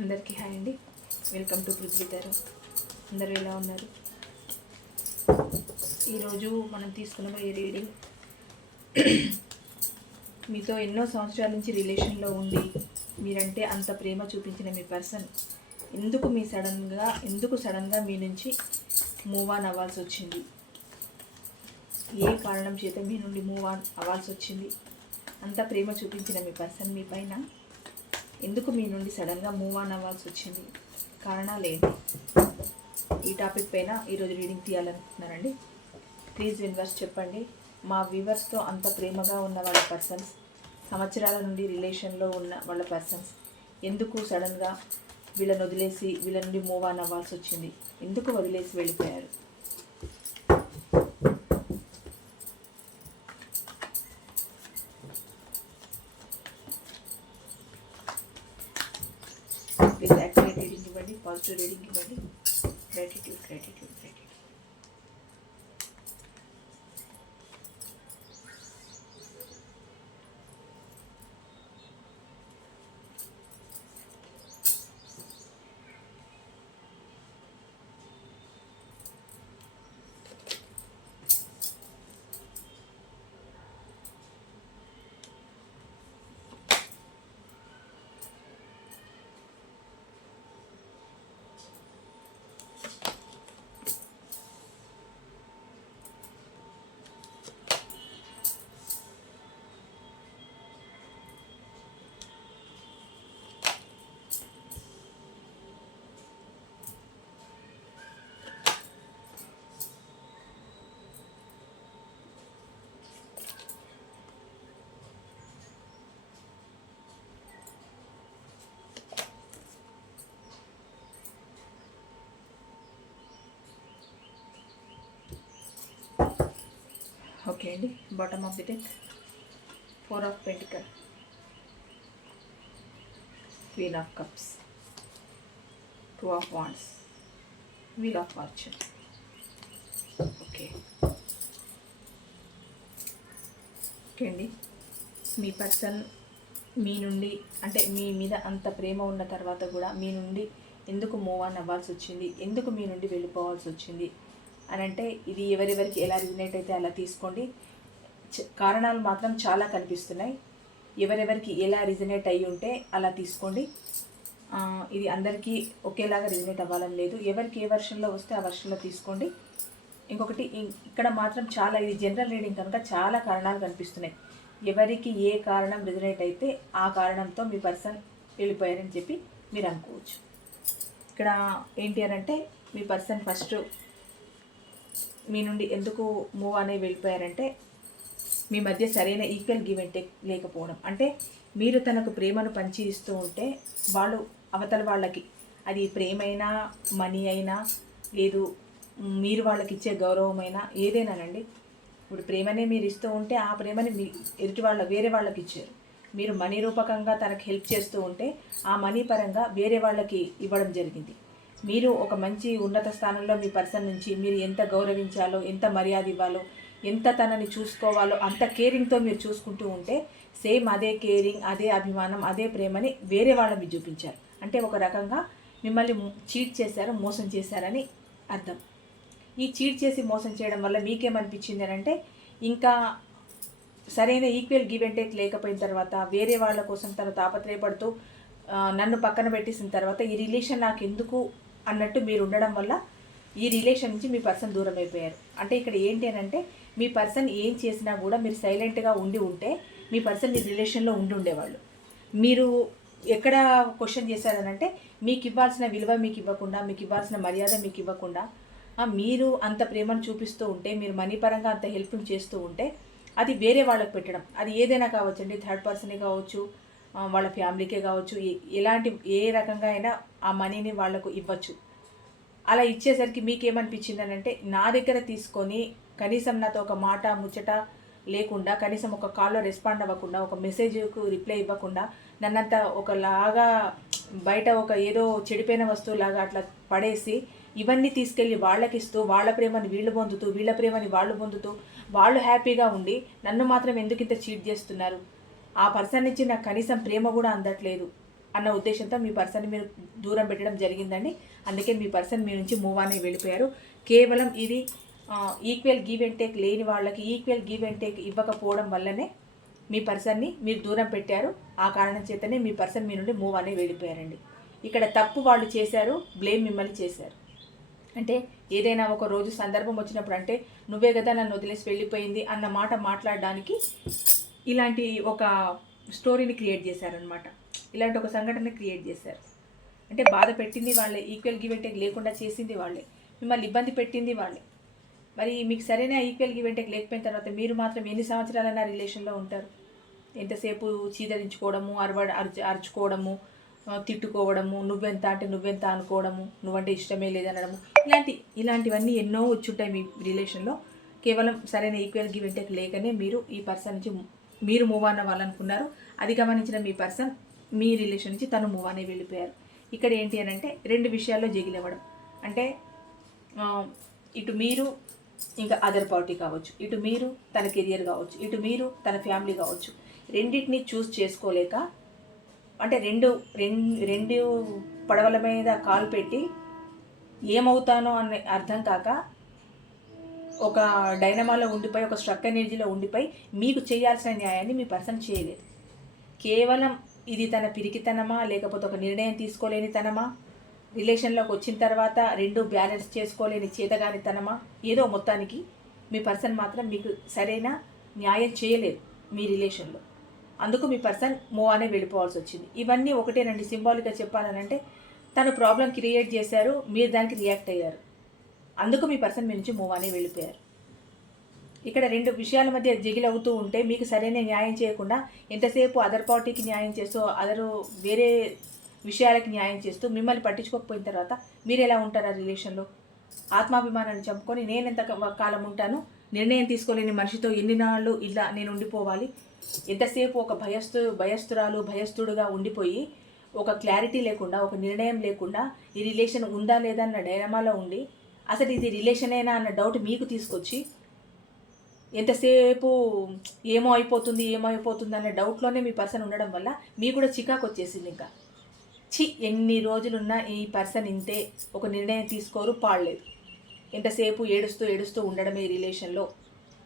అందరికీ హాయ్ అండి. Welcome to Prithvi గారు. అందరూ ఎలా ఉన్నారు? ఈరోజు మనం తీసుకున్న రీడింగ్ మీతో ఎన్నో సంవత్సరాల నుంచి రిలేషన్లో ఉండి మీరంటే అంత ప్రేమ చూపించిన మీ పర్సన్. ఎందుకు మీ సడన్గా ఎందుకు సడన్గా మీ నుంచి మూవ్ ఆన్ అవ్వాల్సి వచ్చింది? ఏ కారణం చేత మీ నుండి మూవ్ ఆన్ అవ్వాల్సి వచ్చింది? అంత ప్రేమ చూపించిన మీ పర్సన్ మీ పైన ఎందుకు మీ నుండి సడన్గా మూవ్ ఆన్ అవ్వాల్సి వచ్చింది కారణాలు ఏంటి? ఈ టాపిక్ పైన ఈరోజు రీడింగ్ తీయాలనుకుంటున్నానండి. ప్లీజ్ విన్వర్స్ చెప్పండి. మా వ్యూవర్స్తో అంత ప్రేమగా ఉన్న వాళ్ళ పర్సన్స్ సంవత్సరాల నుండి రిలేషన్లో ఉన్న వాళ్ళ పర్సన్స్ ఎందుకు సడన్గా వీళ్ళని వదిలేసి వీళ్ళ నుండి మూవ్ ఆన్ అవ్వాల్సి వచ్చింది ఎందుకు వదిలేసి వెళ్ళిపోయారు? ఇవ్వండి పాజిటివ్ రీడింగ్ ఇవ్వండి గ్రాటిట్యూడ్ గ్రాటిట్యూడ్ గ్రాటిట్యూడ్ ఓకే అండి. Bottom of the deck four of pentacle queen of cups two of wands wheel of fortune okay. Okay అండి. మీ పర్సన్ మీ నుండి అంటే మీ మీద అంత ప్రేమ ఉన్న తర్వాత కూడా మీ నుండి ఎందుకు మూవ్ ఆన్ అవ్వాల్సి వచ్చింది? ఎందుకు మీ నుండి వెళ్ళిపోవాల్సి వచ్చింది? అని అంటే ఇది ఎవరెవరికి ఎలా రిజనేట్ అయితే అలా తీసుకోండి. చ- కారణాలు మాత్రం చాలా కనిపిస్తున్నాయి. ఎవరెవరికి ఎలా రిజనేట్ అయ్యి ఉంటే అలా తీసుకోండి. ఇది అందరికీ ఒకేలాగా రిజనేట్ అవ్వాలని లేదు. ఎవరికి ఏ వర్షన్లో వస్తే ఆ వర్షన్లో తీసుకోండి. ఇంకొకటి ఇం- ఇక్కడ మాత్రం చాలా ఇది జనరల్ రీడింగ్ కనుక చాలా కారణాలు కనిపిస్తున్నాయి. ఎవరికి ఏ కారణం రిజనేట్ అయితే ఆ కారణంతో మీ పర్సన్ వెళ్ళిపోయారని చెప్పి మీరు అనుకోవచ్చు. ఇక్కడ ఏంటి అని అంటే మీ పర్సన్ ఫస్ట్ మీ నుండి ఎందుకు మూవ్ అనే వెళ్ళిపోయారంటే మీ మధ్య సరైన ఈక్వల్ గివ్ అండ్ టేక్ లేకపోవడం. అంటే మీరు తనకు ప్రేమను పంచి ఇస్తూ ఉంటే వాళ్ళు అవతల వాళ్ళకి అది ప్రేమైనా మనీ అయినా లేదు మీరు వాళ్ళకి ఇచ్చే గౌరవమైనా ఏదైనానండి ఇప్పుడు ప్రేమనే మీరు ఇస్తూ ఉంటే ఆ ప్రేమని మీ ఎదుటి వాళ్ళ వేరే వాళ్ళకి ఇచ్చారు మీరు మనీ రూపకంగా తనకు హెల్ప్ చేస్తూ ఉంటే ఆ మనీ పరంగా వేరే వాళ్ళకి ఇవ్వడం జరిగింది. మీరు ఒక మంచి ఉన్నత స్థానంలో మీ పర్సన్ నుంచి మీరు ఎంత గౌరవించాలో ఎంత మర్యాద ఇవ్వాలో ఎంత తనని చూసుకోవాలో అంత కేరింగ్తో మీరు చూసుకుంటూ ఉంటే సేమ్ అదే కేరింగ్ అదే అభిమానం అదే ప్రేమని వేరే వాళ్ళని చూపించారు. అంటే ఒక రకంగా మిమ్మల్ని చీట్ చేశారు మోసం చేశారని అర్థం. ఈ చీట్ చేసి మోసం చేయడం వల్ల మీకేమనిపించింది అని అంటే ఇంకా సరైన ఈక్వల్ గివ్ అండ్ టేక్ లేకపోయిన తర్వాత వేరే వాళ్ళ కోసం తను తాపత్రయపడుతూ నన్ను పక్కన పెట్టేసిన తర్వాత ఈ రిలేషన్ నాకు ఎందుకు అన్నట్టు మీరు ఉండడం వల్ల ఈ రిలేషన్ నుంచి మీ పర్సన్ దూరం అయిపోయారు. అంటే ఇక్కడ ఏంటి అని అంటే మీ పర్సన్ ఏం చేసినా కూడా మీరు సైలెంట్గా ఉండి ఉంటే మీ పర్సన్ మీ రిలేషన్లో ఉండి ఉండేవాళ్ళు. మీరు ఎక్కడ క్వశ్చన్ చేశారనంటే మీకు ఇవ్వాల్సిన విలువ మీకు ఇవ్వకుండా మీకు ఇవ్వాల్సిన మర్యాద మీకు ఇవ్వకుండా మీరు అంత ప్రేమను చూపిస్తూ ఉంటే మీరు మనీ పరంగా అంత హెల్ప్ని చేస్తూ ఉంటే అది వేరే వాళ్ళకి పెట్టడం. అది ఏదైనా కావచ్చు అండి థర్డ్ పర్సనే కావచ్చు వాళ్ళ ఫ్యామిలీకే కావచ్చు ఎలాంటి ఏ రకంగా అయినా ఆ మనీని వాళ్ళకు ఇవ్వచ్చు. అలా ఇచ్చేసరికి మీకేమనిపించింది అని అంటే నా దగ్గర తీసుకొని కనీసం నాతో ఒక మాట ముచ్చట లేకుండా కనీసం ఒక కాల్లో రెస్పాండ్ అవ్వకుండా ఒక మెసేజ్కు రిప్లై ఇవ్వకుండా నన్నంత ఒకలాగా బయట ఒక ఏదో చెడిపోయిన వస్తువులాగా అట్లా పడేసి ఇవన్నీ తీసుకెళ్ళి వాళ్ళకి ఇస్తూ వాళ్ళ ప్రేమని వీళ్ళు పొందుతూ వీళ్ళ ప్రేమని వాళ్ళు పొందుతూ వాళ్ళు హ్యాపీగా ఉండి నన్ను మాత్రం ఎందుకు ఇంత చీట్ చేస్తున్నారు? ఆ పర్సన్ నుంచి నాకు కనీసం ప్రేమ కూడా అందట్లేదు. అన్న ఉద్దేశంతో మీ పర్సన్ మీరు దూరం పెట్టడం జరిగిందండి. అందుకే మీ పర్సన్ మీ నుంచి మూవ్ అని వెళ్ళిపోయారు. కేవలం ఇది ఈక్వల్ గివ్ అండ్ టేక్ లేని వాళ్ళకి ఈక్వల్ గివ్ అండ్ టేక్ ఇవ్వకపోవడం వల్లనే మీ పర్సన్ని మీరు దూరం పెట్టారు. ఆ కారణం చేతనే మీ పర్సన్ మీ నుండి మూవ్ అనే వెళ్ళిపోయారండి. ఇక్కడ తప్పు వాళ్ళు చేశారు బ్లేమ్ మిమ్మల్ని చేశారు. అంటే ఏదైనా ఒక రోజు సందర్భం వచ్చినప్పుడు అంటే నువ్వే కదా నన్ను వదిలేసి వెళ్ళిపోయింది అన్న మాట మాట్లాడడానికి ఇలాంటి ఒక స్టోరీని క్రియేట్ చేశారనమాట ఇలాంటి ఒక సంఘటన క్రియేట్ చేశారు. అంటే బాధ పెట్టింది వాళ్ళే ఈక్వల్ గివ్ అండ్ లేకుండా చేసింది వాళ్ళే మిమ్మల్ని ఇబ్బంది పెట్టింది వాళ్ళే. మరి మీకు సరైన ఈక్వల్ గివ్ అండ్ లేకపోయిన తర్వాత మీరు మాత్రం ఎన్ని సంవత్సరాలైనా రిలేషన్లో ఉంటారు? ఎంతసేపు చీదరించుకోవడము అరవ అరుచు అరుచుకోవడము తిట్టుకోవడము నువ్వెంత అంటే నువ్వెంత అనుకోవడము నువ్వంటే ఇష్టమే లేదనడము ఇలాంటి ఇలాంటివన్నీ ఎన్నో వచ్చుంటాయి మీ రిలేషన్లో. కేవలం సరైన ఈక్వల్ గివ్ అండ్ లేకనే మీరు ఈ పర్సన్ నుంచి మీరు మూవ్ అన్న వాళ్ళనుకున్నారు అది గమనించిన మీ పర్సన్ మీ రిలేషన్ నుంచి తను మూవ్ అనే వెళ్ళిపోయారు. ఇక్కడ ఏంటి అని అంటే రెండు విషయాల్లో జగిలివ్వడం. అంటే ఇటు మీరు ఇంకా అదర్ పార్టీ కావచ్చు. ఇటు మీరు తన కెరియర్ కావచ్చు. ఇటు మీరు తన ఫ్యామిలీ కావచ్చు. రెండింటిని చూస్ చేసుకోలేక అంటే రెండు రెండు రెండు పడవల మీద కాలు పెట్టి ఏమవుతానో అనే అర్థం కాక ఒక డైనమాలో ఉండిపోయి ఒక స్ట్రక్ ఎనర్జీలో ఉండిపోయి మీకు చేయాల్సిన న్యాయాన్ని మీ పర్సన్ చేయలేదు. కేవలం ఇది తన పిరికితనమా? లేకపోతే ఒక నిర్ణయం తీసుకోలేనితనమా రిలేషన్లోకి వచ్చిన తర్వాత రెండు బ్యాలెన్స్ చేసుకోలేని చేతగాని తనమా ఏదో మొత్తానికి మీ పర్సన్ మాత్రం మీకు సరైన న్యాయం చేయలేదు మీ రిలేషన్లో. అందుకు మీ పర్సన్ మూవ్ అనే వెళ్ళిపోవాల్సి వచ్చింది. ఇవన్నీ ఒకటే రెండు సింబాలిక్గా చెప్పాలనంటే తను ప్రాబ్లం క్రియేట్ చేశారు మీరు దానికి రియాక్ట్ అయ్యారు. అందుకు మీ పర్సన్ మీ నుంచి మూవ్ అనే వెళ్ళిపోయారు. ఇక్కడ రెండు విషయాల మధ్య జిగిల్ అవుతూ ఉంటే మీకు సరైన న్యాయం చేయకుండా ఎంతసేపు అదర్ పార్టీకి న్యాయం చేస్తూ అదరు వేరే విషయాలకి న్యాయం చేస్తూ మిమ్మల్ని పట్టించుకోకపోయిన తర్వాత మీరు ఎలా ఉంటారు ఆ రిలేషన్లో? ఆత్మాభిమానాన్ని చంపుకొని నేను ఎంత కాలం ఉంటాను నిర్ణయం తీసుకోలేని మనిషితో ఎన్ని నాళ్ళు ఇలా నేను ఉండిపోవాలి? ఎంతసేపు ఒక భయస్థు భయస్థురాలు భయస్థుడుగా ఉండిపోయి ఒక క్లారిటీ లేకుండా ఒక నిర్ణయం లేకుండా ఈ రిలేషన్ ఉందా లేదా అన్న డైనమాలో ఉండి అసలు ఇది రిలేషనేనా అన్న డౌట్ మీకు తీసుకొచ్చి ఎంతసేపు ఏమో అయిపోతుంది ఏమో అయిపోతుంది అనే డౌట్లోనే మీ పర్సన్ ఉండడం వల్ల మీకు కూడా చికాకు వచ్చేసింది ఇంకా. చి ఎన్ని రోజులున్నా ఈ పర్సన్ ఇంతే ఒక నిర్ణయం తీసుకోరు పాడలేదు. ఎంతసేపు ఏడుస్తూ ఏడుస్తూ ఉండడమే ఈ రిలేషన్లో.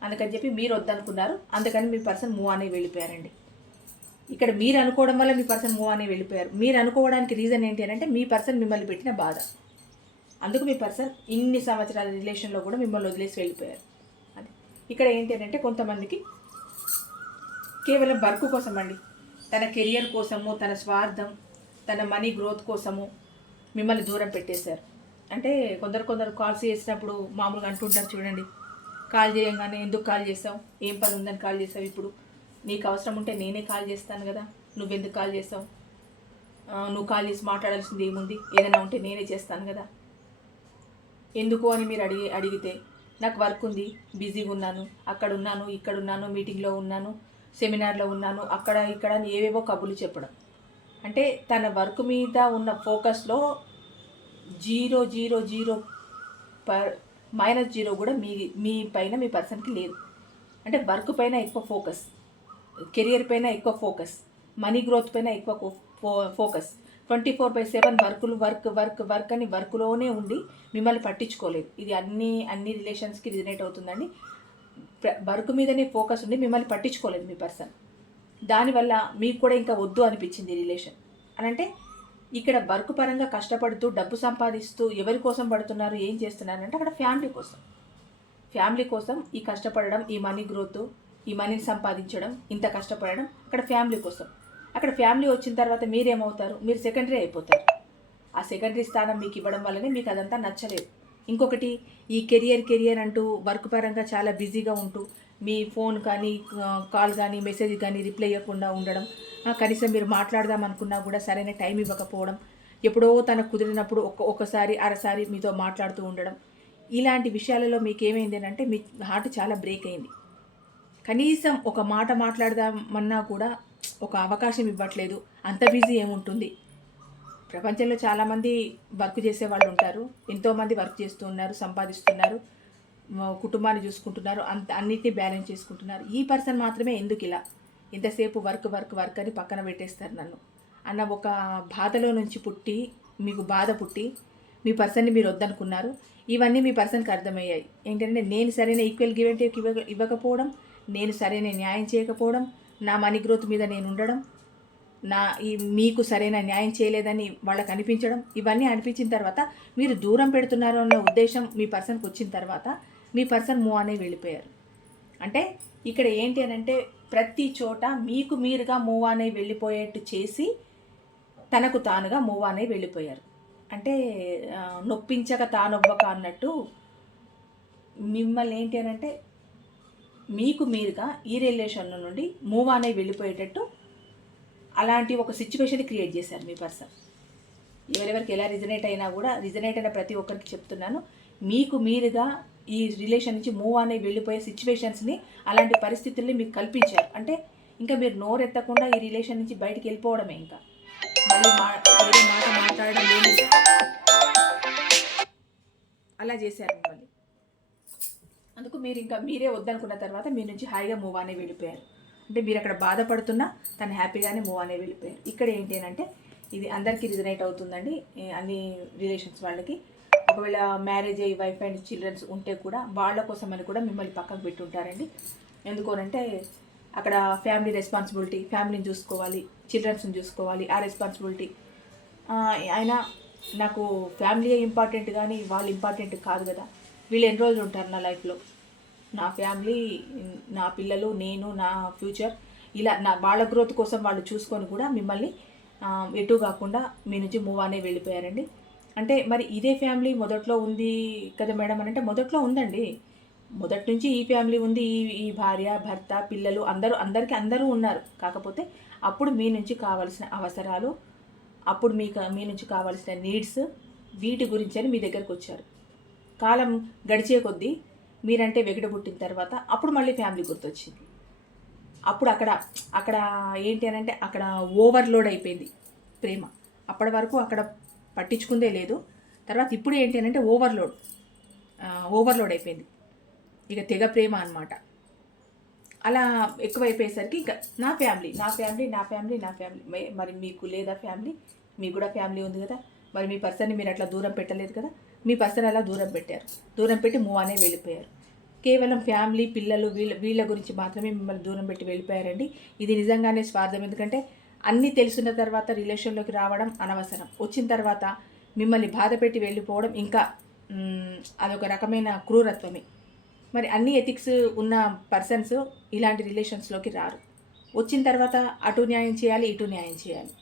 అందుకని చెప్పి మీరు వద్దనుకున్నారు అందుకని మీ పర్సన్ మూవ్ అనే వెళ్ళిపోయారండి. ఇక్కడ మీరు అనుకోవడం వల్ల మీ పర్సన్ మూవ్ అనే వెళ్ళిపోయారు. మీరు అనుకోవడానికి రీజన్ ఏంటి అని అంటే మీ పర్సన్ మిమ్మల్ని పెట్టిన బాధ. అందుకు మీ పర్సన్ ఇన్ని సంవత్సరాల రిలేషన్లో కూడా మిమ్మల్ని వదిలేసి వెళ్ళిపోయారు. ఇక్కడ ఏంటి అని అంటే కొంతమందికి కేవలం వర్క్ కోసం అండి. తన కెరియర్ కోసము తన స్వార్థం తన మనీ గ్రోత్ కోసము మిమ్మల్ని దూరం పెట్టేశారు. అంటే కొందరు కొందరు కాల్స్ చేసినప్పుడు మామూలుగా అంటుంటారు చూడండి. కాల్ చేయగానే ఎందుకు కాల్ చేస్తావు ఏం పని ఉందని కాల్ చేస్తావు ఇప్పుడు? నీకు అవసరం ఉంటే నేనే కాల్ చేస్తాను కదా. నువ్వెందుకు కాల్ చేస్తావు నువ్వు కాల్ చేసి మాట్లాడాల్సింది ఏముంది? ఏదైనా ఉంటే నేనే చేస్తాను కదా. ఎందుకు అని మీరు అడిగి అడిగితే నాకు వర్క్ ఉంది బిజీగా ఉన్నాను అక్కడ ఉన్నాను ఇక్కడ ఉన్నాను మీటింగ్లో ఉన్నాను సెమినార్లో ఉన్నాను అక్కడ ఇక్కడ ఏవేవో కబుర్లు చెప్పడం. అంటే తన వర్క్ మీద ఉన్న ఫోకస్లో zero zero zero per minus zero కూడా మీ మీ పైన మీ పర్సన్కి లేదు. అంటే వర్క్ పైన ఎక్కువ ఫోకస్ కెరియర్ పైన ఎక్కువ ఫోకస్ మనీ గ్రోత్ పైన ఎక్కువ ఫో- focus twenty four by seven వర్కులు వర్క్ వర్క్ వర్క్ అని వర్క్లోనే ఉండి మిమ్మల్ని పట్టించుకోలేదు. ఇది అన్ని అన్ని రిలేషన్స్కి రిజనేట్ అవుతుందండి. వర్క్ మీదనే ఫోకస్ ఉండి మిమ్మల్ని పట్టించుకోలేదు మీ పర్సన్. దానివల్ల మీకు కూడా ఇంకా వద్దు అనిపించింది రిలేషన్. అని అంటే ఇక్కడ వర్క్ పరంగా కష్టపడుతూ డబ్బు సంపాదిస్తూ ఎవరి కోసం పడుతున్నారు ఏం చేస్తున్నారు అంటే అక్కడ ఫ్యామిలీ కోసం. ఫ్యామిలీ కోసం ఈ కష్టపడడం ఈ మనీ గ్రోత్ ఈ మనీని సంపాదించడం ఇంత కష్టపడడం అక్కడ ఫ్యామిలీ కోసం. అక్కడ ఫ్యామిలీ వచ్చిన తర్వాత మీరేమవుతారు? మీరు సెకండరీ అయిపోతారు. ఆ సెకండరీ స్థానం మీకు ఇవ్వడం వల్లనే మీకు అదంతా నచ్చలేదు. ఇంకొకటి ఈ కెరియర్ కెరియర్ అంటూ వర్క్ పరంగా చాలా బిజీగా ఉంటూ మీ ఫోన్ కానీ కాల్ కానీ మెసేజ్ కానీ రిప్లై ఇవ్వకుండా ఉండడం కనీసం మీరు మాట్లాడదాం అనుకున్నా కూడా సరైన టైం ఇవ్వకపోవడం ఎప్పుడో తనకు కుదిరినప్పుడు ఒక్క ఒక్కసారి అరసారి మీతో మాట్లాడుతూ ఉండడం ఇలాంటి విషయాలలో మీకు ఏమైంది అంటే మీ హార్ట్ చాలా బ్రేక్ అయింది. కనీసం ఒక మాట మాట్లాడదామన్నా కూడా ఒక అవకాశం ఇవ్వట్లేదు. అంత బిజీ ఏముంటుంది? ప్రపంచంలో చాలామంది వర్క్ చేసే వాళ్ళు ఉంటారు. ఎంతోమంది వర్క్ చేస్తూ ఉన్నారు సంపాదిస్తున్నారు కుటుంబాన్ని చూసుకుంటున్నారు అంత అన్నిటినీ బ్యాలెన్స్ చేసుకుంటున్నారు. ఈ పర్సన్ మాత్రమే ఎందుకు ఇలా? ఇంతసేపు వర్క్ వర్క్ వర్క్ అని పక్కన పెట్టేస్తారు నన్ను. అన్న ఒక బాధలో నుంచి పుట్టి మీకు బాధ పుట్టి మీ పర్సన్ని మీరు వద్దనుకున్నారు. ఇవన్నీ మీ పర్సన్కి అర్థమయ్యాయి. ఏంటంటే నేను సరైన ఈక్వల్ గివెంటీ ఇవ్వక ఇవ్వకపోవడం నేను సరైన న్యాయం చేయకపోవడం నా మనీ గ్రోత్ మీద నేను ఉండడం నా ఈ మీకు సరైన న్యాయం చేయలేదని వాళ్ళకి అనిపించడం ఇవన్నీ అనిపించిన తర్వాత మీరు దూరం పెడుతున్నారు అన్న ఉద్దేశం మీ పర్సన్కి వచ్చిన తర్వాత మీ పర్సన్ మూవ్ అనే వెళ్ళిపోయారు. అంటే ఇక్కడ ఏంటి అని అంటే ప్రతి చోట మీకు మీరుగా మూవ్ అనే వెళ్ళిపోయేట్టు చేసి తనకు తానుగా మూవ్ అనే వెళ్ళిపోయారు. అంటే నొప్పించక తానొవ్వక అన్నట్టు మిమ్మల్ని ఏంటి అని అంటే మీకు మీరుగా ఈ రిలేషన్ నుండి మూవ్ అనే వెళ్ళిపోయేటట్టు అలాంటి ఒక సిచ్యువేషన్ క్రియేట్ చేశారు మీ పర్సన్ ఎవరెవరికి ఎలా రిజనేట్ అయినా కూడా రిజనేట్ అయిన ప్రతి ఒక్కరికి చెప్తున్నాను. మీకు మీరుగా ఈ రిలేషన్ నుంచి మూవ్ అనే వెళ్ళిపోయే సిచ్యువేషన్స్ని అలాంటి పరిస్థితుల్ని మీకు కల్పించారు. అంటే ఇంకా మీరు నోరెత్తకుండా ఈ రిలేషన్ నుంచి బయటికి వెళ్ళిపోవడమే ఇంకా. మళ్ళీ మా వేరే మాట మాట్లాడడం లేదు. అలా చేశారు మిమ్మల్ని. అందుకు మీరు ఇంకా మీరే వద్దనుకున్న తర్వాత మీ నుంచి హాయిగా మూవ్ అనే వెళ్ళిపోయారు. అంటే మీరు అక్కడ బాధపడుతున్నా తను హ్యాపీగానే మూవ్ అనే వెళ్ళిపోయారు. ఇక్కడ ఏంటి అని అంటే ఇది అందరికీ రిజనేట్ అవుతుందండి. అన్ని రిలేషన్స్ వాళ్ళకి. ఒకవేళ మ్యారేజ్ అయ్యి వైఫ్ అండ్ చిల్డ్రన్స్ ఉంటే కూడా వాళ్ళ కోసం అని కూడా మిమ్మల్ని పక్కకు పెట్టి ఉంటారండి ఎందుకోనంటే అక్కడ ఫ్యామిలీ రెస్పాన్సిబిలిటీ ఫ్యామిలీని చూసుకోవాలి చిల్డ్రన్స్ని చూసుకోవాలి ఆ రెస్పాన్సిబిలిటీ. అయినా నాకు ఫ్యామిలీ ఇంపార్టెంట్ కానీ వాళ్ళు ఇంపార్టెంట్ కాదు కదా. వీళ్ళు ఎన్ని రోజులు ఉంటారు నా లైఫ్లో? నా ఫ్యామిలీ నా పిల్లలు నేను నా ఫ్యూచర్ ఇలా నా వాళ్ళ గ్రోత్ కోసం వాళ్ళు చూసుకొని కూడా మిమ్మల్ని ఎటు కాకుండా మీ నుంచి మూవ్ అనే వెళ్ళిపోయారండి. అంటే మరి ఇదే ఫ్యామిలీ మొదట్లో ఉంది కదా మేడం అని అంటే మొదట్లో ఉందండి. మొదటి నుంచి ఈ ఫ్యామిలీ ఉంది ఈ ఈ భార్య భర్త పిల్లలు అందరూ అందరికీ అందరూ ఉన్నారు. కాకపోతే అప్పుడు మీ నుంచి కావాల్సిన అవసరాలు అప్పుడు మీకు మీ నుంచి కావాల్సిన నీడ్స్ వీటి గురించి అని మీ దగ్గరకు వచ్చారు. కాలం గడిచే కొద్దీ మీరంటే వెగడ పుట్టిన తర్వాత అప్పుడు మళ్ళీ ఫ్యామిలీ గుర్తొచ్చింది. అప్పుడు అక్కడ అక్కడ ఏంటి అని అంటే అక్కడ ఓవర్లోడ్ అయిపోయింది ప్రేమ. అప్పటి వరకు అక్కడ పట్టించుకుందే లేదు. తర్వాత ఇప్పుడు ఏంటి అని అంటే ఓవర్లోడ్ ఓవర్లోడ్ అయిపోయింది. ఇక తెగ ప్రేమ అనమాట అలా ఎక్కువైపోయేసరికి ఇంకా నా ఫ్యామిలీ నా ఫ్యామిలీ నా ఫ్యామిలీ నా ఫ్యామిలీ. మరి మీకు లేదా ఫ్యామిలీ? మీకు కూడా ఫ్యామిలీ ఉంది కదా. మరి మీ పర్సన్ని మీరు అట్లా దూరం పెట్టలేదు కదా. మీ పర్సన్ అలా దూరం పెట్టారు. దూరం పెట్టి మూవ్ అనే వెళ్ళిపోయారు. కేవలం ఫ్యామిలీ పిల్లలు వీళ్ళ వీళ్ళ గురించి మాత్రమే మిమ్మల్ని దూరం పెట్టి వెళ్ళిపోయారండి. ఇది నిజంగానే స్వార్థం. ఎందుకంటే అన్నీ తెలుసున్న తర్వాత రిలేషన్లోకి రావడం అనవసరం. వచ్చిన తర్వాత మిమ్మల్ని బాధ పెట్టి వెళ్ళిపోవడం ఇంకా అదొక రకమైన క్రూరత్వమే. మరి అన్ని ఎథిక్స్ ఉన్న పర్సన్స్ ఇలాంటి రిలేషన్స్లోకి రారు. వచ్చిన తర్వాత అటు న్యాయం చేయాలి ఇటు న్యాయం చేయాలి.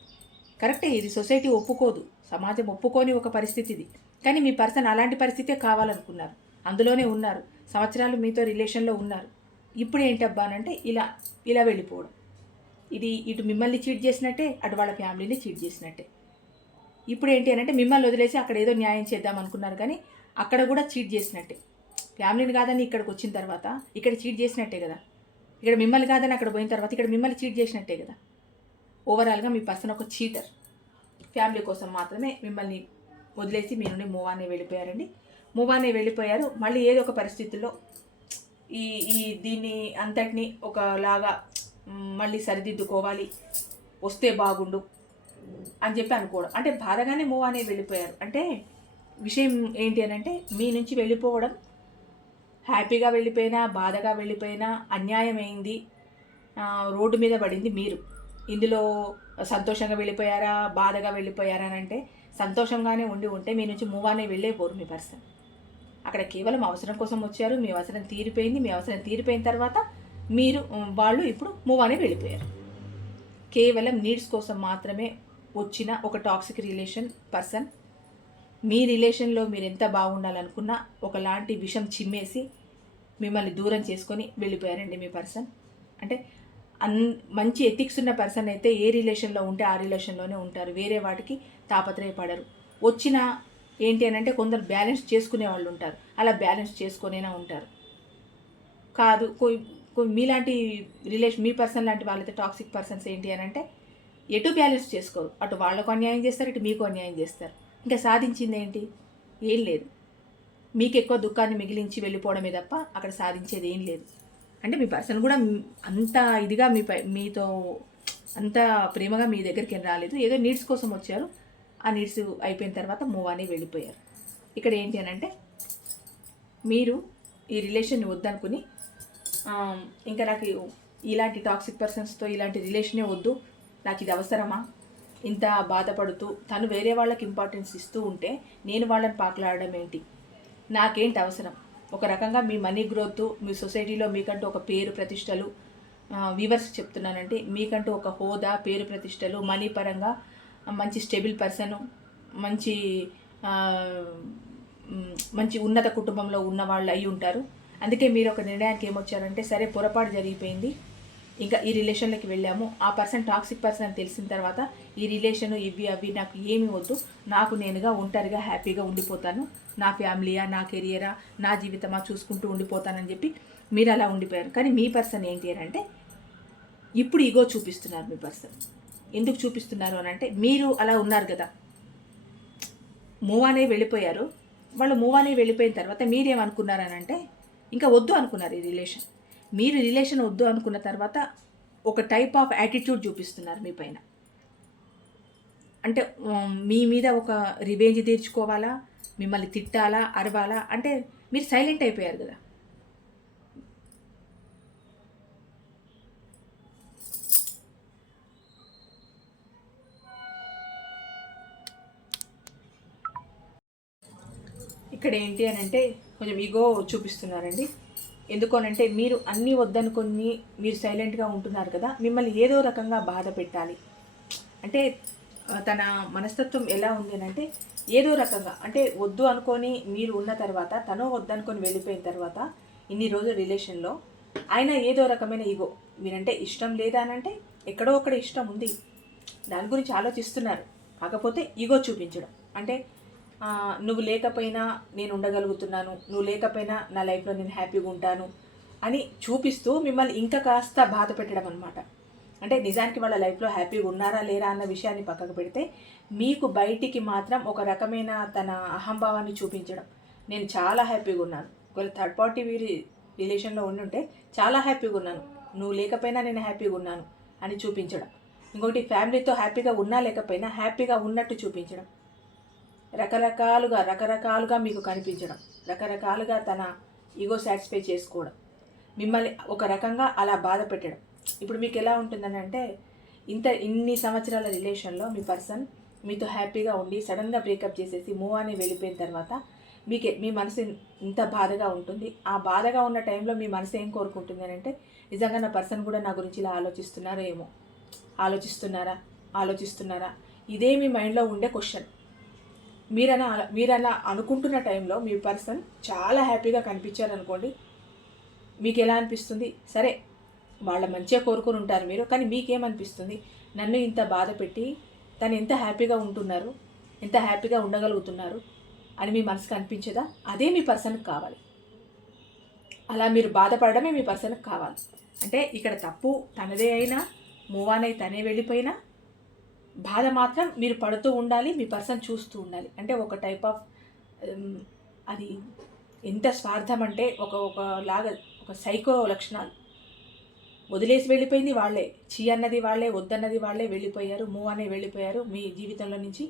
కరెక్టే ఇది సొసైటీ ఒప్పుకోదు. సమాజం ఒప్పుకోని ఒక పరిస్థితి ఇది కానీ మీ పర్సన్ అలాంటి పరిస్థితే కావాలనుకున్నారు. అందులోనే ఉన్నారు. సంవత్సరాలు మీతో రిలేషన్లో ఉన్నారు. ఇప్పుడు ఏంటబ్బా అంటే ఇలా ఇలా వెళ్ళిపోవడం. ఇది ఇటు మిమ్మల్ని చీట్ చేసినట్టే అటు వాళ్ళ ఫ్యామిలీని చీట్ చేసినట్టే. ఇప్పుడు ఏంటి అని అంటే మిమ్మల్ని వదిలేసి అక్కడ ఏదో న్యాయం చేద్దాం అనుకున్నారు కానీ అక్కడ కూడా చీట్ చేసినట్టే. ఫ్యామిలీని కాదని ఇక్కడికి వచ్చిన తర్వాత ఇక్కడ చీట్ చేసినట్టే కదా. ఇక్కడ మిమ్మల్ని కాదని అక్కడ పోయిన తర్వాత ఇక్కడ మిమ్మల్ని చీట్ చేసినట్టే కదా. ఓవరాల్గా మీ పర్సన్ ఒక చీటర్. ఫ్యామిలీ కోసం మాత్రమే మిమ్మల్ని వదిలేసి మీ నుండి మూవ్ అనే వెళ్ళిపోయారండి. మూవ్ అనే వెళ్ళిపోయారు. మళ్ళీ ఏదో ఒక పరిస్థితుల్లో ఈ ఈ దీన్ని అంతటిని ఒకలాగా మళ్ళీ సరిదిద్దుకోవాలి వస్తే బాగుండు అని చెప్పి అనుకోవడం. అంటే బాధగానే మూవ్ అనే వెళ్ళిపోయారు. అంటే విషయం ఏంటి అని అంటే మీ నుంచి వెళ్ళిపోవడం హ్యాపీగా వెళ్ళిపోయినా బాధగా వెళ్ళిపోయినా అన్యాయం అయింది రోడ్డు మీద పడింది మీరు. ఇందులో సంతోషంగా వెళ్ళిపోయారా? బాధగా వెళ్ళిపోయారా అని అంటే సంతోషంగానే ఉండి ఉంటే మీ నుంచి మూవ్ అనే వెళ్ళేపోరు మీ పర్సన్ అక్కడ కేవలం అవసరం కోసం వచ్చారు మీ అవసరం తీరిపోయింది మీ అవసరం తీరిపోయిన తర్వాత మీరు వాళ్ళు ఇప్పుడు మూవ్ అనే వెళ్ళిపోయారు. కేవలం నీడ్స్ కోసం మాత్రమే వచ్చిన ఒక టాక్సిక్ రిలేషన్ పర్సన్ మీ రిలేషన్లో మీరు ఎంత బాగుండాలనుకున్నా ఒకలాంటి విషం చిమ్మేసి మిమ్మల్ని దూరం చేసుకొని వెళ్ళిపోయారండి మీ పర్సన్ అంటే అన్ మంచి ఎథిక్స్ ఉన్న పర్సన్ అయితే ఏ రిలేషన్లో ఉంటే ఆ రిలేషన్లోనే ఉంటారు. వేరే వాటికి తాపత్రయపడరు. వచ్చిన ఏంటి అని అంటే కొందరు బ్యాలెన్స్ చేసుకునే వాళ్ళు ఉంటారు. అలా బ్యాలెన్స్ చేసుకునేనా ఉంటారు. కాదు కొ- మీలాంటి రిలేషన్ మీ పర్సన్ లాంటి వాళ్ళైతే టాక్సిక్ పర్సన్స్ ఏంటి అని అంటే ఎటు బ్యాలెన్స్ చేసుకోరు. అటు వాళ్ళకు అన్యాయం చేస్తారు ఇటు మీకు అన్యాయం చేస్తారు. ఇంకా సాధించింది ఏంటి? ఏం లేదు. మీకు ఎక్కువ దుఃఖాన్ని మిగిలించి వెళ్ళిపోవడమే తప్ప అక్కడ సాధించేది ఏం లేదు. అంటే మీ పర్సన్ కూడా అంత ఇదిగా మీ పై మీతో అంత ప్రేమగా మీ దగ్గరికి ఏం రాలేదు. ఏదో నీడ్స్ కోసం వచ్చారు. ఆ నీడ్స్ అయిపోయిన తర్వాత మూవ్ అని వెళ్ళిపోయారు. ఇక్కడ ఏంటి అని అంటే మీరు ఈ రిలేషన్ వద్దనుకుని ఇంకా నాకు ఇలాంటి టాక్సిక్ పర్సన్స్తో ఇలాంటి రిలేషనే వద్దు. నాకు ఇది అవసరమా? ఇంత బాధపడుతూ తను వేరే వాళ్ళకి ఇంపార్టెన్స్ ఇస్తూ ఉంటే నేను వాళ్ళని పాకులాడడం ఏంటి? నాకేంటి అవసరం? ఒక రకంగా మీ మనీ గ్రోత్ మీ సొసైటీలో మీకంటూ ఒక పేరు ప్రతిష్టలు వీవర్స్ చెప్తున్నానంటే మీకంటూ ఒక హోదా పేరు ప్రతిష్టలు మనీ పరంగా మంచి స్టేబుల్ పర్సన్ మంచి మంచి ఉన్నత కుటుంబంలో ఉన్న వాళ్ళు అయి ఉంటారు. అందుకే మీరు ఒక నిర్ణయానికి ఏమొచ్చారంటే సరే పొరపాటు జరిగిపోయింది. ఇంకా ఈ రిలేషన్లోకి వెళ్ళాము. ఆ పర్సన్ టాక్సిక్ పర్సన్ అని తెలిసిన తర్వాత ఈ రిలేషన్ ఇవి అవి నాకు ఏమి వద్దు. నాకు నేనుగా ఒంటరిగా హ్యాపీగా ఉండిపోతాను. నా ఫ్యామిలీయా నా కెరియరా నా జీవితమా చూసుకుంటూ ఉండిపోతానని చెప్పి మీరు అలా ఉండిపోయారు. కానీ మీ పర్సన్ ఏంటి అని అంటే ఇప్పుడు ఈగో చూపిస్తున్నారు మీ పర్సన్. ఎందుకు చూపిస్తున్నారు అని అంటే మీరు అలా ఉన్నారు కదా. మూవ్ అనే వెళ్ళిపోయారు. వాళ్ళు మూవ్ అనే వెళ్ళిపోయిన తర్వాత మీరేమనుకున్నారని అంటే ఇంకా వద్దు అనుకున్నారు ఈ రిలేషన్. మీరు రిలేషన్ వద్దు అనుకున్న తర్వాత ఒక టైప్ ఆఫ్ యాటిట్యూడ్ చూపిస్తున్నారు మీ పైన. అంటే మీ మీద ఒక రివెంజ్ తీర్చుకోవాలా? మిమ్మల్ని తిట్టాలా? అరవాలా? అంటే మీరు సైలెంట్ అయిపోయారు కదా. ఇక్కడ ఏంటి అని అంటే కొంచెం ఈగో చూపిస్తున్నారండి. ఎందుకోనంటే మీరు అన్నీ వద్దనుకొని మీరు సైలెంట్గా ఉంటున్నారు కదా మిమ్మల్ని ఏదో రకంగా బాధ పెట్టాలి. అంటే తన మనస్తత్వం ఎలా ఉంది అని అంటే ఏదో రకంగా అంటే వద్దు అనుకొని మీరు ఉన్న తర్వాత తను వద్దనుకొని వెళ్ళిపోయిన తర్వాత ఇన్ని రోజుల రిలేషన్లో ఆయన ఏదో రకమైన ఈగో మీరంటే ఇష్టం లేదా అని అంటే ఎక్కడో ఒకటి ఇష్టం ఉంది. దాని గురించి ఆలోచిస్తున్నారు. కాకపోతే ఈగో చూపించడం. అంటే నువ్వు లేకపోయినా నేను ఉండగలుగుతున్నాను. నువ్వు లేకపోయినా నా లైఫ్లో నేను హ్యాపీగా ఉంటాను అని చూపిస్తూ మిమ్మల్ని ఇంకా కాస్త బాధ పెట్టడం అనమాట అంటే నిజానికి వాళ్ళ లైఫ్లో హ్యాపీగా ఉన్నారా లేరా అన్న విషయాన్ని పక్కకు పెడితే మీకు బయటికి మాత్రం ఒక రకమైన తన అహంభావాన్ని చూపించడం. నేను చాలా హ్యాపీగా ఉన్నాను. ఒకవేళ థర్డ్ పార్టీ వీరి రిలేషన్లో ఉండి ఉంటే చాలా హ్యాపీగా ఉన్నాను. నువ్వు లేకపోయినా నేను హ్యాపీగా ఉన్నాను అని చూపించడం. ఇంకోటి ఫ్యామిలీతో హ్యాపీగా ఉన్నా లేకపోయినా హ్యాపీగా ఉన్నట్టు చూపించడం. రకరకాలుగా రకరకాలుగా మీకు కనిపించడం. రకరకాలుగా తన ఈగో సాటిస్ఫై చేసుకోవడం. మిమ్మల్ని ఒక రకంగా అలా బాధ పెట్టడం. ఇప్పుడు మీకు ఎలా ఉంటుందని అంటే ఇంత ఇన్ని సంవత్సరాల రిలేషన్లో మీ పర్సన్ మీతో హ్యాపీగా ఉండి సడన్గా బ్రేకప్ చేసేసి మూవ్ అని వెళ్ళిపోయిన తర్వాత మీకు మీ మనసు ఇంత బాధగా ఉంటుంది. ఆ బాధగా ఉన్న టైంలో మీ మనసు ఏం కోరుకుంటుంది అని అంటే నిజంగా నా పర్సన్ కూడా నా గురించి ఇలా ఆలోచిస్తున్నారో ఏమో. ఆలోచిస్తున్నారా? ఆలోచిస్తున్నారా? ఇదే మీ మైండ్లో ఉండే క్వశ్చన్. మీరలా మీరలా అనుకుంటున్న టైంలో మీ పర్సన్ చాలా హ్యాపీగా కనిపించారనుకోండి మీకు ఎలా అనిపిస్తుంది? సరే వాళ్ళ మంచిగా కోరుకొని ఉంటారు మీరు కానీ మీకేమనిపిస్తుంది? నన్ను ఇంత బాధ పెట్టి తను ఎంత హ్యాపీగా ఉంటున్నారు ఎంత హ్యాపీగా ఉండగలుగుతున్నారు అని మీ మనసుకు అనిపించదా? అదే మీ పర్సన్కి కావాలి. అలా మీరు బాధపడడమే మీ పర్సన్కి కావాలి. అంటే ఇక్కడ తప్పు తనదే అయినా మూవ్ ఆన్ అయి తనే వెళ్ళిపోయినా బాధ మాత్రం మీరు పడుతూ ఉండాలి మీ పర్సన్ చూస్తూ ఉండాలి. అంటే ఒక టైప్ ఆఫ్ అది ఎంత స్వార్థం అంటే ఒక ఒక లాగా ఒక సైకో లక్షణాలు. వదిలేసి వెళ్ళిపోయింది వాళ్ళే. చీ అన్నది వాళ్ళే వద్దన్నది వాళ్ళే వెళ్ళిపోయారు మూవ్ అనే వెళ్ళిపోయారు. మీ జీవితంలో నుంచి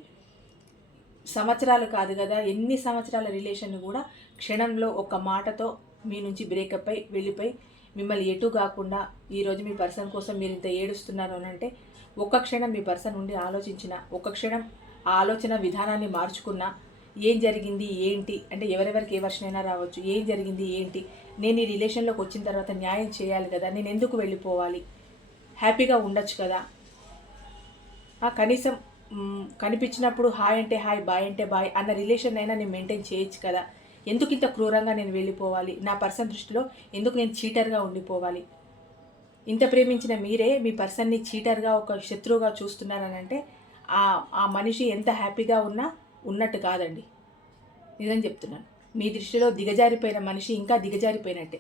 సంవత్సరాలు కాదు కదా ఎన్ని సంవత్సరాల రిలేషన్ కూడా క్షణంలో ఒక మాటతో మీ నుంచి బ్రేకప్ అయి వెళ్ళిపోయి మిమ్మల్ని ఎటు కాకుండా ఈరోజు మీ పర్సన్ కోసం మీరు ఇంత ఏడుస్తున్నారు అని అంటే ఒక్క క్షణం మీ పర్సన్ ఉండి ఆలోచించిన ఒక్క క్షణం ఆ ఆలోచన విధానాన్ని మార్చుకున్నా ఏం జరిగింది ఏంటి అంటే ఎవరెవరికి ఏ వర్షన్ అయినా రావచ్చు ఏం జరిగింది ఏంటి నేను ఈ రిలేషన్లోకి వచ్చిన తర్వాత న్యాయం చేయాలి కదా నేను ఎందుకు వెళ్ళిపోవాలి? హ్యాపీగా ఉండొచ్చు కదా? ఆ, కనీసం కనిపించినప్పుడు హాయ్ అంటే హాయ్ బాయ్ అంటే బాయ్ అన్న రిలేషన్ అయినా నేను మెయింటైన్ చేయొచ్చు కదా? ఎందుకు ఇంత క్రూరంగా నేను వెళ్ళిపోవాలి? నా పర్సన్ దృష్టిలో ఎందుకు నేను చీటర్గా ఉండిపోవాలి? ఇంత ప్రేమించిన మీరే మీ పర్సన్ని చీటర్గా ఒక శత్రువుగా చూస్తున్నారని అంటే ఆ ఆ మనిషి ఎంత హ్యాపీగా ఉన్నా ఉన్నట్టు కాదండి. నిజం చెప్తున్నాను. మీ దృష్టిలో దిగజారిపోయిన మనిషి ఇంకా దిగజారిపోయినట్టే.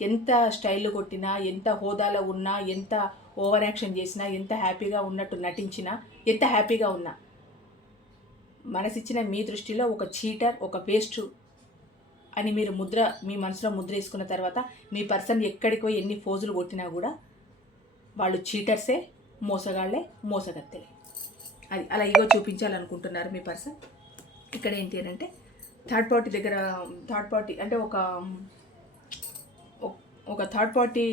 ఎంత స్టైల్ కొట్టినా ఎంత హోదాలో ఉన్నా ఎంత ఓవర్ యాక్షన్ చేసినా ఎంత హ్యాపీగా ఉన్నట్టు నటించినా ఎంత హ్యాపీగా ఉన్నా మనసిచ్చిన మీ దృష్టిలో ఒక చీటర్ ఒక వేస్ట్ అని మీరు ముద్ర మీ మనసులో ముద్ర వేసుకున్న తర్వాత మీ పర్సన్ ఎక్కడికి పోయి ఎన్ని ఫోజులు కొట్టినా కూడా వాళ్ళు చీటర్సే మోసగాళ్ళే మోసగత్తెలే అది అలా ఇగో చూపించాలనుకుంటున్నారు మీ పర్సన్. ఇక్కడ ఏంటి అని అంటే థర్డ్ పార్టీ దగ్గర థర్డ్ పార్టీ అంటే ఒక ఒక- థర్డ్ పార్టీ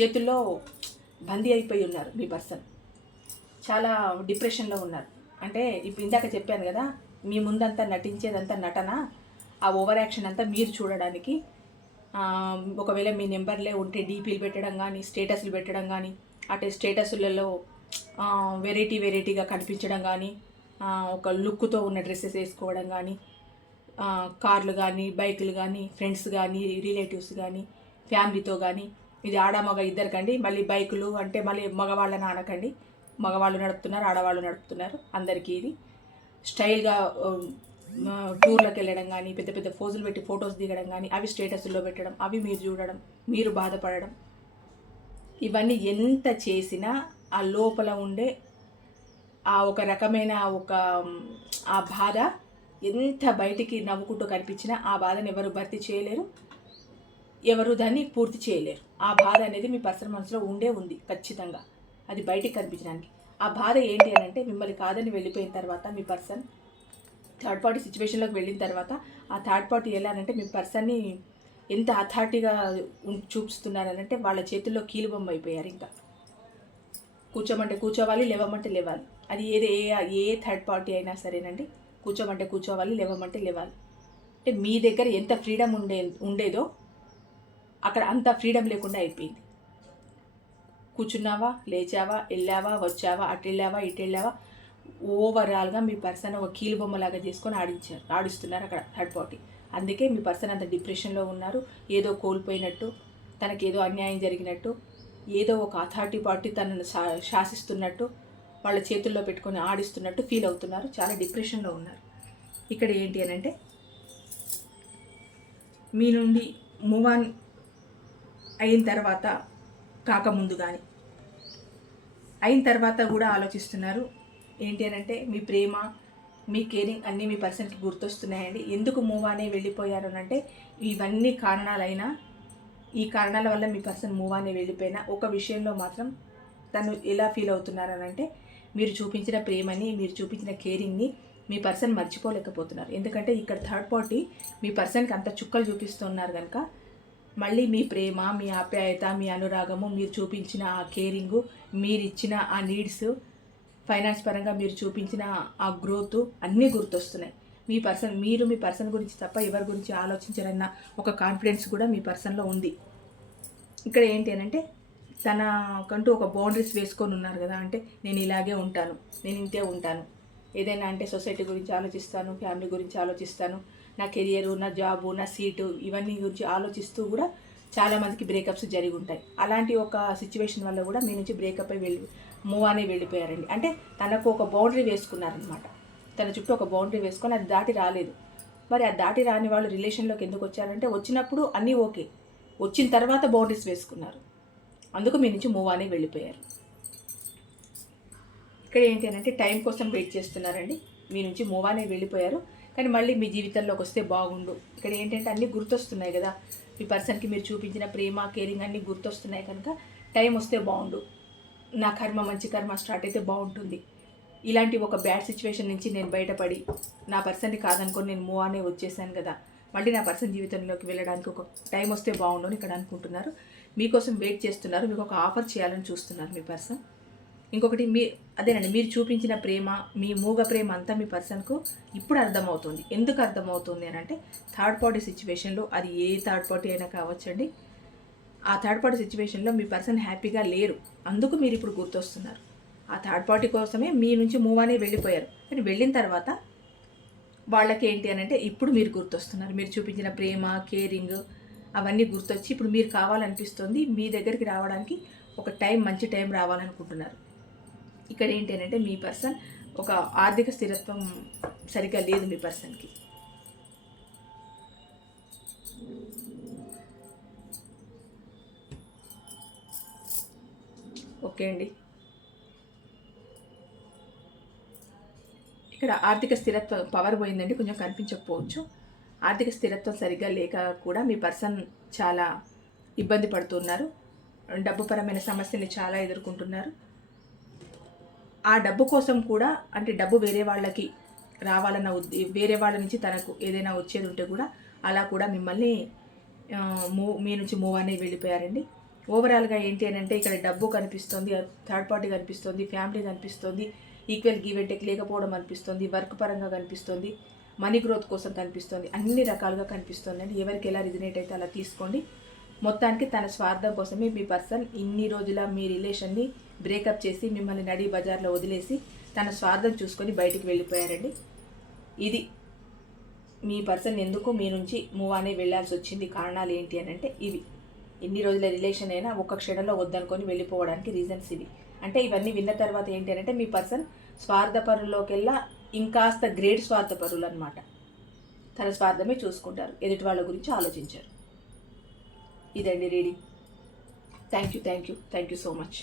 చేతుల్లో బందీ అయిపోయి ఉన్నారు మీ పర్సన్. చాలా డిప్రెషన్లో ఉన్నారు. అంటే ఇప్పుడు ఇందాక చెప్పాను కదా మీ ముందంతా నటించేదంతా నటన? ఆ ఓవర్ యాక్షన్ అంతా మీరు చూడడానికి ఒకవేళ మీ నెంబర్లే ఉంటే డీపీలు పెట్టడం కానీ స్టేటస్లు పెట్టడం కానీ అటే స్టేటస్లలో వెరైటీ వెరైటీగా కనిపించడం కానీ ఒక లుక్తో ఉన్న డ్రెస్సెస్ వేసుకోవడం కానీ కార్లు కానీ బైకులు కానీ ఫ్రెండ్స్ కానీ రిలేటివ్స్ కానీ ఫ్యామిలీతో కానీ ఇది ఆడ మగ ఇద్దరికండి మళ్ళీ బైకులు అంటే మళ్ళీ మగవాళ్ళని ఆనకండి మగవాళ్ళు నడుపుతున్నారు ఆడవాళ్ళు నడుపుతున్నారు అందరికీ ఇది. స్టైల్గా టూర్లకు వెళ్ళడం కానీ పెద్ద పెద్ద ఫోజులు పెట్టి ఫొటోస్ దిగడం కానీ అవి స్టేటస్లో పెట్టడం అవి మీరు చూడడం మీరు బాధపడడం. ఇవన్నీ ఎంత చేసినా ఆ లోపల ఉండే ఆ ఒక రకమైన ఒక ఆ బాధ ఎంత బయటికి నవ్వుకుంటూ కనిపించినా ఆ బాధను ఎవరు భర్తీ చేయలేరు. ఎవరు దాన్ని పూర్తి చేయలేరు. ఆ బాధ అనేది మీ పర్సనల్ మనసులో ఉండే ఉంది ఖచ్చితంగా. అది బయటికి కనిపించడానికి. ఆ బాధ ఏంటి అని అంటే మిమ్మల్ని కాదని వెళ్ళిపోయిన తర్వాత మీ పర్సన్ థర్డ్ పార్టీ సిచ్యువేషన్లోకి వెళ్ళిన తర్వాత ఆ థర్డ్ పార్టీ ఎలా అంటే మీ పర్సన్ని ఎంత అథారిటీగా ఉం- చూపిస్తున్నారనంటే వాళ్ళ చేతుల్లో కీలుబొమ్మ అయిపోయారు ఇంకా. కూర్చోమంటే కూర్చోవాలి లేవమంటే లేవాలి. అది ఏది ఏ ఏ థర్డ్ పార్టీ అయినా సరేనండి. కూర్చోమంటే కూర్చోవాలి లేవమంటే లేవాలి. అంటే మీ దగ్గర ఎంత ఫ్రీడమ్ ఉండే ఉండేదో అక్కడ అంత ఫ్రీడమ్ లేకుండా అయిపోయింది. కూర్చున్నావా లేచావా వెళ్ళావా వచ్చావా అటు వెళ్ళావా ఇటు వెళ్ళావా ఓవరాల్గా మీ పర్సన్ ఒక కీలు బొమ్మలాగా చేసుకొని ఆడించారు ఆడిస్తున్నారు అక్కడ థర్డ్ పార్టీ. అందుకే మీ పర్సన్ అంత డిప్రెషన్లో ఉన్నారు ఏదో కోల్పోయినట్టు తనకి ఏదో అన్యాయం జరిగినట్టు ఏదో ఒక అథారిటీ పార్టీ తనను శాసిస్తున్నట్టు వాళ్ళ చేతుల్లో పెట్టుకొని ఆడిస్తున్నట్టు ఫీల్ అవుతున్నారు చాలా డిప్రెషన్లో ఉన్నారు. ఇక్కడ ఏంటి అని అంటే మీ నుండి మూవ్ ఆన్ అయిన తర్వాత కాకముందు కానీ అయిన తర్వాత కూడా ఆలోచిస్తున్నారు ఏంటి అని అంటే మీ ప్రేమ మీ కేరింగ్ అన్నీ మీ పర్సన్కి గుర్తొస్తున్నాయండి. ఎందుకు మూవ్ అనే వెళ్ళిపోయారు అని అంటే ఇవన్నీ కారణాలైనా ఈ కారణాల వల్ల మీ పర్సన్ మూవ్ అనే వెళ్ళిపోయినా ఒక విషయంలో మాత్రం తను ఎలా ఫీల్ అవుతున్నారు అంటే మీరు చూపించిన ప్రేమని మీరు చూపించిన కేరింగ్ని మీ పర్సన్ మర్చిపోలేకపోతున్నారు. ఎందుకంటే ఇక్కడ థర్డ్ పార్టీ మీ పర్సన్కి అంత చుక్కలు చూపిస్తున్నారు కనుక మళ్ళీ మీ ప్రేమ మీ ఆప్యాయత మీ అనురాగము మీరు చూపించిన ఆ కేరింగు మీరు ఇచ్చిన ఆ నీడ్స్ ఫైనాన్స్ పరంగా మీరు చూపించిన ఆ గ్రోత్ అన్నీ గుర్తొస్తున్నాయి. మీ పర్సన్ మీరు మీ పర్సన్ గురించి తప్ప ఎవరి గురించి ఆలోచించారన్న ఒక కాన్ఫిడెన్స్ కూడా మీ పర్సన్లో ఉంది. ఇక్కడ ఏంటి అని అంటే తనకంటూ ఒక బౌండరీస్ వేసుకొని ఉన్నారు కదా అంటే నేను ఇలాగే ఉంటాను నేను ఇంతే ఉంటాను. ఏదైనా అంటే సొసైటీ గురించి ఆలోచిస్తాను ఫ్యామిలీ గురించి ఆలోచిస్తాను నా కెరియరు నా జాబు నా సీటు ఇవన్నీ గురించి ఆలోచిస్తూ కూడా చాలామందికి బ్రేకప్స్ జరిగి ఉంటాయి. అలాంటి ఒక సిచ్యువేషన్ వల్ల కూడా మీ నుంచి బ్రేకప్ అయి వెళ్ళి మూవ్ అని వెళ్ళిపోయారండి. అంటే తనకు ఒక బౌండరీ వేసుకున్నారనమాట తన చుట్టూ ఒక బౌండరీ వేసుకొని అది దాటి రాలేదు. మరి ఆ దాటి రాని వాళ్ళు రిలేషన్లోకి ఎందుకు వచ్చారంటే వచ్చినప్పుడు అన్నీ ఓకే. వచ్చిన తర్వాత బౌండరీస్ వేసుకున్నారు. అందుకు మీ నుంచి మూవ్ అని వెళ్ళిపోయారు. ఇక్కడ ఏంటి అని అంటే టైం కోసం వెయిట్ చేస్తున్నారండి. మీ నుంచి మూవ్ అనే వెళ్ళిపోయారు. కానీ మళ్ళీ మీ జీవితంలోకి వస్తే బాగుండు. ఇక్కడ ఏంటంటే అన్నీ గుర్తొస్తున్నాయి కదా. మీ పర్సన్కి మీరు చూపించిన ప్రేమ కేరింగ్ అన్నీ గుర్తొస్తున్నాయి కనుక టైం వస్తే బాగుండు. నా కర్మ మంచి కర్మ స్టార్ట్ అయితే బాగుంటుంది. ఇలాంటి ఒక బ్యాడ్ సిచ్యువేషన్ నుంచి నేను బయటపడి నా పర్సన్ని కాదనుకొని నేను మూవ్ అనే వచ్చేసాను కదా. మళ్ళీ నా పర్సన్ జీవితంలోకి వెళ్ళడానికి ఒక టైం వస్తే బాగుండు ఇక్కడ అనుకుంటున్నారు. మీకోసం వెయిట్ చేస్తున్నారు. మీకు ఒక ఆఫర్ చేయాలని చూస్తున్నారు మీ పర్సన్. ఇంకొకటి మీ అదేనండి మీరు చూపించిన ప్రేమ మీ మూగ ప్రేమ అంతా మీ పర్సన్కు ఇప్పుడు అర్థమవుతుంది. ఎందుకు అర్థమవుతుంది అని అంటే థర్డ్ పార్టీ సిచ్యువేషన్లో అది ఏ థర్డ్ పార్టీ అయినా కావచ్చండి. ఆ థర్డ్ పార్టీ సిచ్యువేషన్లో మీ పర్సన్ హ్యాపీగా లేరు. అందుకు మీరు ఇప్పుడు గుర్తొస్తున్నారు. ఆ థర్డ్ పార్టీ కోసమే మీ నుంచి మూవ్ అనే వెళ్ళిపోయారు. కానీ వెళ్ళిన తర్వాత వాళ్ళకి ఏంటి అని అంటే ఇప్పుడు మీరు గుర్తొస్తున్నారు. మీరు చూపించిన ప్రేమ కేరింగ్ అవన్నీ గుర్తొచ్చి ఇప్పుడు మీరు కావాలనిపిస్తుంది మీ దగ్గరికి రావడానికి ఒక టైం మంచి టైం రావాలనుకుంటున్నారు. ఇక్కడ ఏంటి అని అంటే మీ పర్సన్ ఒక ఆర్థిక స్థిరత్వం సరిగ్గా లేదు మీ పర్సన్కి ఓకే అండి. ఇక్కడ ఆర్థిక స్థిరత్వం పవర్ పోయిందండి కొంచెం కనిపించకపోవచ్చు. ఆర్థిక స్థిరత్వం సరిగ్గా లేక కూడా మీ పర్సన్ చాలా ఇబ్బంది పడుతున్నారు. డబ్బుపరమైన సమస్యని చాలా ఎదుర్కొంటున్నారు. ఆ డబ్బు కోసం కూడా అంటే డబ్బు వేరే వాళ్ళకి రావాలన్న ఉద్దే వేరే వాళ్ళ నుంచి తనకు ఏదైనా వచ్చేది ఉంటే కూడా అలా కూడా మిమ్మల్ని మూవ్ మీ నుంచి మూవ్ అనేది వెళ్ళిపోయారండి. ఓవరాల్గా ఏంటి అని అంటే ఇక్కడ డబ్బు కనిపిస్తుంది థర్డ్ పార్టీ కనిపిస్తుంది ఫ్యామిలీ కనిపిస్తుంది ఈక్వల్ గివ్ అండ్ లేకపోవడం అనిపిస్తుంది వర్క్ పరంగా కనిపిస్తుంది మనీ గ్రోత్ కోసం కనిపిస్తుంది అన్ని రకాలుగా కనిపిస్తుంది అండి ఎవరికి ఎలా రిజనేట్ అయితే అలా తీసుకోండి. మొత్తానికి తన స్వార్థం కోసమే మీ పర్సన్ ఇన్ని రోజుల మీ రిలేషన్ని బ్రేకప్ చేసి మిమ్మల్ని నడి బజార్లో వదిలేసి తన స్వార్థం చూసుకొని బయటికి వెళ్ళిపోయారండి. ఇది మీ పర్సన్ ఎందుకు మీ నుంచి మూవ్ అనే వెళ్ళాల్సి వచ్చింది కారణాలు ఏంటి అని అంటే ఇవి. ఎన్ని రోజుల రిలేషన్ అయినా ఒక్క క్షణంలో వద్దనుకొని వెళ్ళిపోవడానికి రీజన్స్ ఇవి. అంటే ఇవన్నీ విన్న తర్వాత ఏంటి అని అంటే మీ పర్సన్ స్వార్థపరుల్లోకెల్లా ఇంకాస్త గ్రేట్ స్వార్థపరులు అనమాట తన స్వార్థమే చూసుకుంటారు. ఎదుటి వాళ్ళ గురించి ఆలోచించారు. ఇదండి reading thank you thank you thank you so much